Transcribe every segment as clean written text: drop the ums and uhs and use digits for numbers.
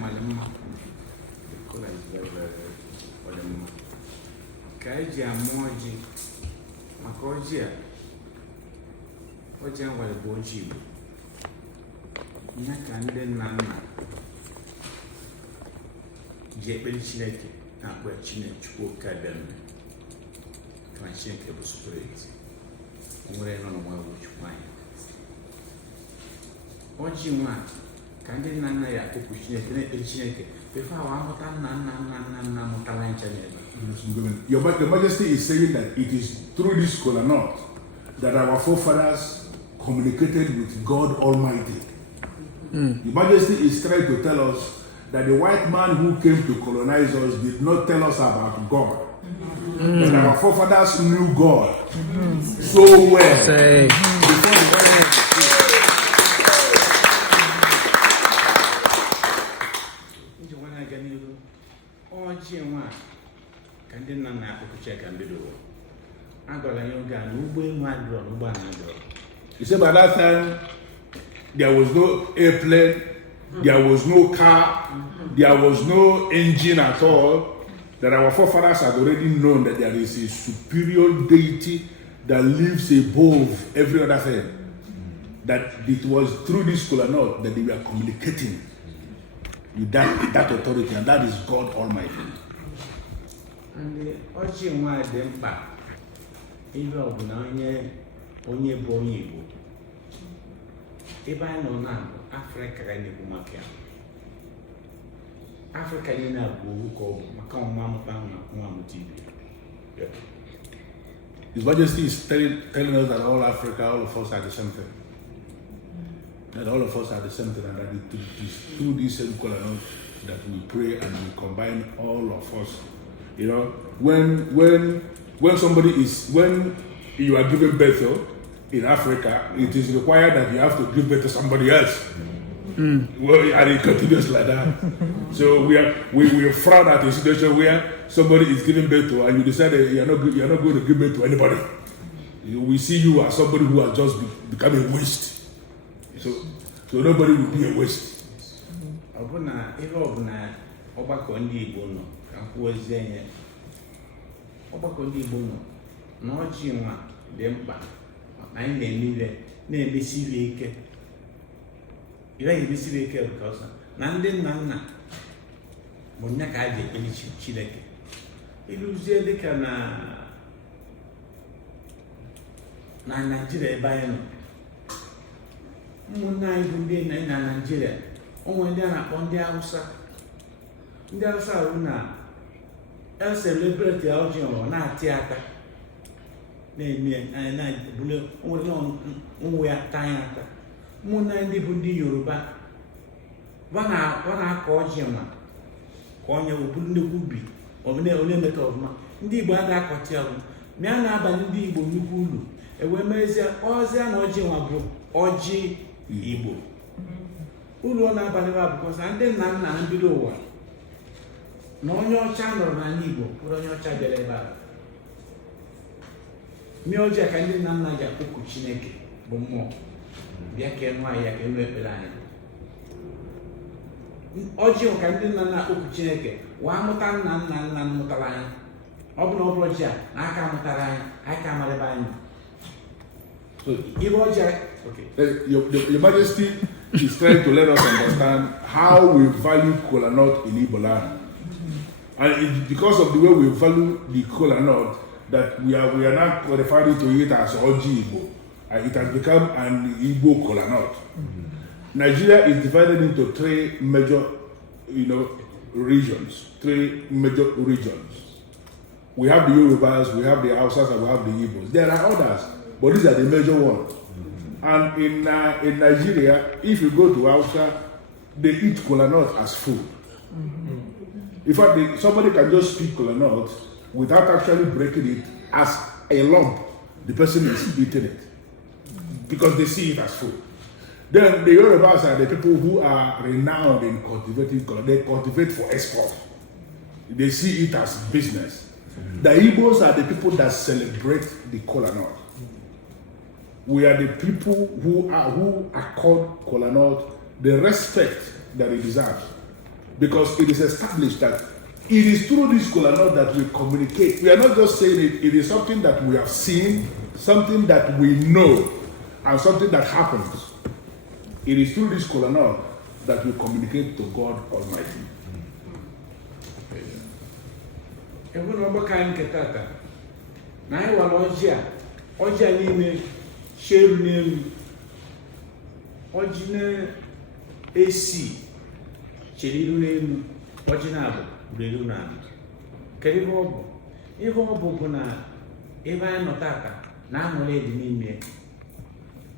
Malama. Kola is very, very Malama. Kaija Moji, Makojia. Oja wale boji. Nyakande nana. Jebeli chineke na kwa chineke chuka demme. Kwa chineke busukureti. Umure no mwa wuchumai. Oji mwa kandi nana ya ko chineke na chineke. Befa wa mota nana mutalancha neba. Your Majesty is saying that it is through this Kola Nut that our forefathers communicated with God Almighty. Your Majesty is trying to tell us that the white man who came to colonize us did not tell us about God. That our forefathers knew God so well. Before the You said by that time there was no airplane, there was no car, there was no engine at all. That our forefathers had already known that there is a superior deity that lives above every other thing. That it was through this Kola Nut that they were communicating with that authority, and that is God Almighty. And the Ochi Mwa Dempa, even of onye bonye Igbo. Ebe anyị nọ na Africa ga ndị Kumakia. Africa ni na bụ ko maka ọmụmụ na TV. His Majesty is telling us that all Africa, all of us are the same thing. That all of us are the same thing, and that it is through this same Kola Nut that we pray and we combine all of us. You know, when somebody is, when you are giving birth in Africa, it is required that you have to give birth to somebody else. Well, and it continues like that. So we frown at a situation where somebody is giving birth to, and you decide that you're not going to give birth to anybody. We see you as somebody who has just become a waste. So nobody will be a waste. Obuna ọgbakọ ndị Igbo nọ ka kwuozie nye. Ọgbakọ ndị Igbo nọ na ọjị nwa dị mkpa anyị na-emesiri ike. Ire emesiri ike because na ndị nna bụ nya ka a ga-ekpeli Chineke. Iluzie dịka na Nigeria ebe anyị nọ. Ụmụnne anyị bụ ndị na Nigeria, onwe ndị a na-akpọ ndị Hausa. Ndị Hausa ahụ na celebrate ọjị ọrụ na-atị aka na-eme na-ebule onwe ya taa ya aka. Ụmụnne anyị ndị bụ ndị Yoruba wa na-akọ ọjị ma ka onye obu nnukwu ubi onye meta ọfụma. Ndị Igbo a ga-akọtị ọrụ mịa na-abalị ndị Igbo nnukwu ulu ewe mezie ọzịa na ọjị nwa bụ ọjị Igbo. Ulu ọ na-abalị wa bụ kọsa ndị nna na mbido ụwa na onye ọcha nọrọ n'ala Igbo pụrụ onye ọcha bịara ebe a. Mmiri ọjị ka ndị nna ji akpọku Chineke bụ mmụọ bịa ka enụ anyị ya ka enụ ekpere anyị. Ọjị ka ndị nna akpọku Chineke wa mụta nna mụtara anyị. Ọ bụ na ọ bụrụ ọjị a na aka mụtara anyị ka mara ebe anyị. Your Majesty is trying to let us understand how we value Kola Nut in Igbo land. And it's because of the way we value the Kola Nut that we are now referring to it as Oji Igbo. It has become an Igbo Kola Nut. Nigeria is divided into three major, regions. We have the Yorubas, we have the Hausas, and we have the Igbos. There are others, but these are the major ones. And in Nigeria, if you go to Hausa, they eat Kola Nut as food. In fact, somebody can just speak Kola Nut without actually breaking it as a lump. The person is eating it because they see it as food. Then the Yorubas are the people who are renowned in cultivating Kola. They cultivate for export. They see it as business. The Igbos are the people that celebrate the Kola Nut. We are the people who accord Kola Nut the respect that it deserves. Because it is established that it is through this kola nut that we communicate. We are not just saying it, it is something that we have seen, something that we know, and something that happens. It is through this kola nut that we communicate to God Almighty. Even Obakan Ketata. Now, Oja Nime, Sherune, Ojina AC, Cherirune, Ojinabo, Beluna. Keribobo, Evo Bobona, Eva Notaka, Namole de Nime.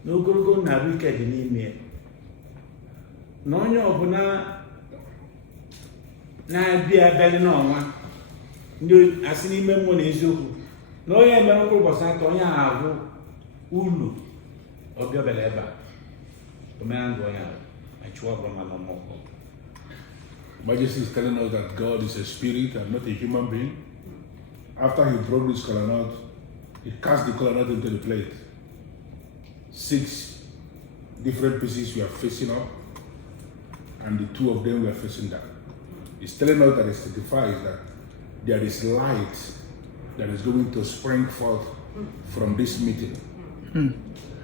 No Gurgo Narika de Nime. Nonyo Obuna na bia Belino one. Ndị asị n'ime mmụọ na eziokwu na onye eme mkpụrụ ụbọchị atọ onye ahụ ulu ọbịa bịara ebe a omena ndụ onye ahụ achụwa ọbụla na ọmụkwụ. Majesty is telling us that God is a spirit and not a human being. After he broke this kola nut, he cast the kola nut into the plate. 6 different pieces were facing up, and the 2 of them were facing down. He's telling us that it signifies that there is light that is going to spring forth from this meeting.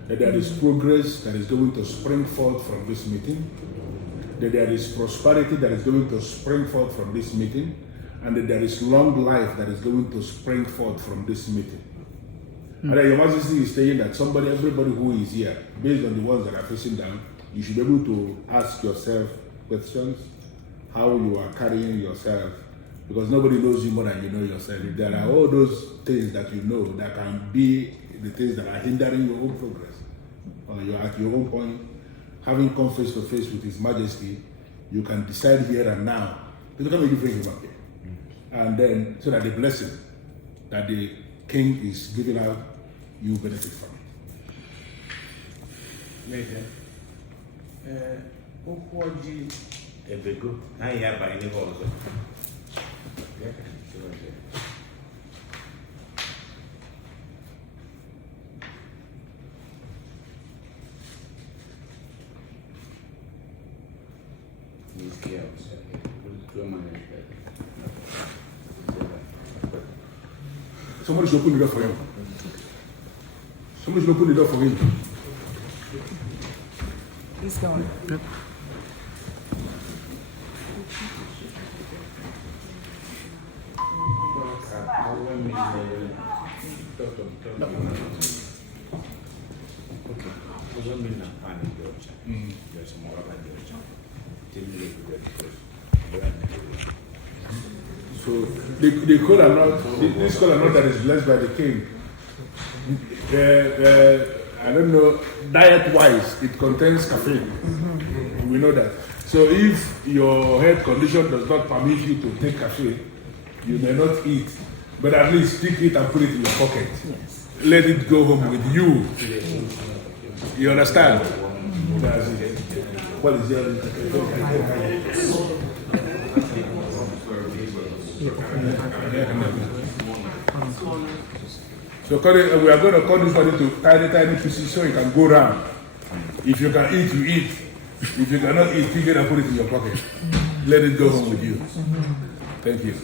That there is progress that is going to spring forth from this meeting. That there is prosperity that is going to spring forth from this meeting. And that there is long life that is going to spring forth from this meeting. And then Your Majesty is saying that everybody who is here, based on the ones that are facing down, you should be able to ask yourself questions, how you are carrying yourself, because nobody knows you more than you know yourself. If there are all those things that you know that can be the things that are hindering your own progress, or you're at your own point, having come face to face with His Majesty, you can decide here and now to become a different human being. And then, so that the blessing that the King is giving out, you benefit from it. Major, Okwoji Ebego, I have by any also. Somebody should open the door for him. Somebody should open the door for him. He's going. Good. So the kola nut, this kola nut that is blessed by the king, I don't know, diet-wise, it contains caffeine. We know that. So if your health condition does not permit you to take caffeine, you may not eat, but at least take it and put it in your pocket. Yes. Let it go home with you. You understand? That's it. What is your So we are going to cut this body to tiny pieces so it can go round. If you can eat, you eat. If you cannot eat, take it and put it in your pocket. Let it go home with you. Thank you.